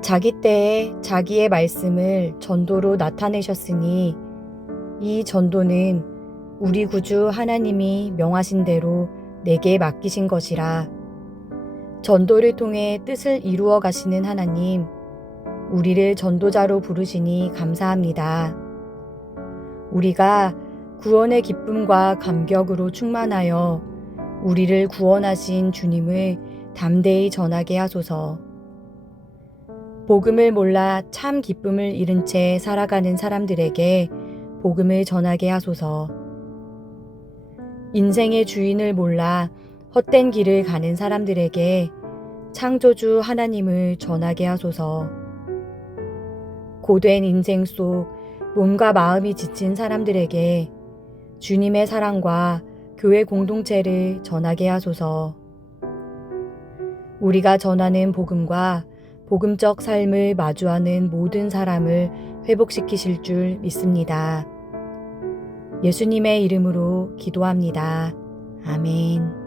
자기 때에 자기의 말씀을 전도로 나타내셨으니 이 전도는 우리 구주 하나님이 명하신 대로 내게 맡기신 것이라. 전도를 통해 뜻을 이루어 가시는 하나님, 우리를 전도자로 부르시니 감사합니다. 우리가 구원의 기쁨과 감격으로 충만하여 우리를 구원하신 주님을 담대히 전하게 하소서. 복음을 몰라 참 기쁨을 잃은 채 살아가는 사람들에게 복음을 전하게 하소서. 인생의 주인을 몰라 헛된 길을 가는 사람들에게 창조주 하나님을 전하게 하소서. 고된 인생 속 몸과 마음이 지친 사람들에게 주님의 사랑과 교회 공동체를 전하게 하소서. 우리가 전하는 복음과 복음적 삶을 마주하는 모든 사람을 회복시키실 줄 믿습니다. 예수님의 이름으로 기도합니다. 아멘.